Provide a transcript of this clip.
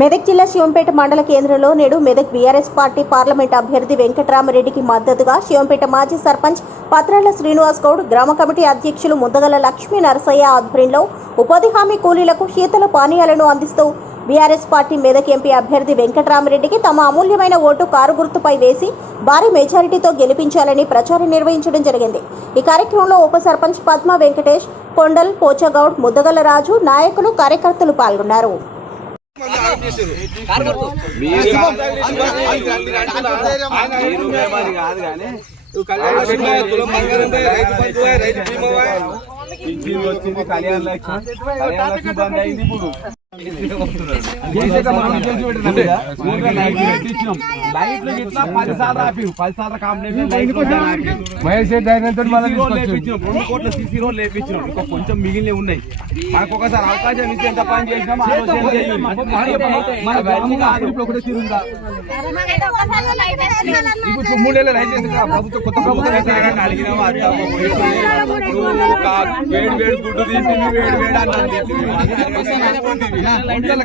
మెదక్ జిల్లా శివంపేట మండల కేంద్రంలో నేడు మెదక్ బీఆర్ఎస్ పార్టీ పార్లమెంట్ అభ్యర్థి వెంకట్రామరెడ్డికి మద్దతుగా శివంపేట మాజీ సర్పంచ్ పత్రాల శ్రీనివాస్ గౌడ్, గ్రామ కమిటీ అధ్యక్షులు ముద్దగల లక్ష్మీ నరసయ్య ఆధ్వర్యంలో ఉపాధి హామీ కూలీలకు శీతల పానీయాలను అందిస్తూ బీఆర్ఎస్ పార్టీ మెదక్ ఎంపీ అభ్యర్థి వెంకట్రామరెడ్డికి తమ అమూల్యమైన ఓటు కారు గుర్తుపై వేసి భారీ మెజారిటీతో గెలిపించాలని ప్రచారం నిర్వహించడం జరిగింది. ఈ కార్యక్రమంలో ఉప సర్పంచ్ పద్మ వెంకటేష్, కొండల్ పోచగౌడ్, ముద్దగల రాజు, నాయకులు, కార్యకర్తలు పాల్గొన్నారు. కొంచెం మిగిలిన ఉన్నాయి. మనకు ఒకసారి అవకాశం ఇస్తే ఎంత పని చేసినాం ఇప్పుడు 3 ఏళ్ళ రైతు ప్రభుత్వం కొత్త ప్రభుత్వం అడిగినా వేడి వేడి గుడ్డు తీసి వేడి వేడి అన్న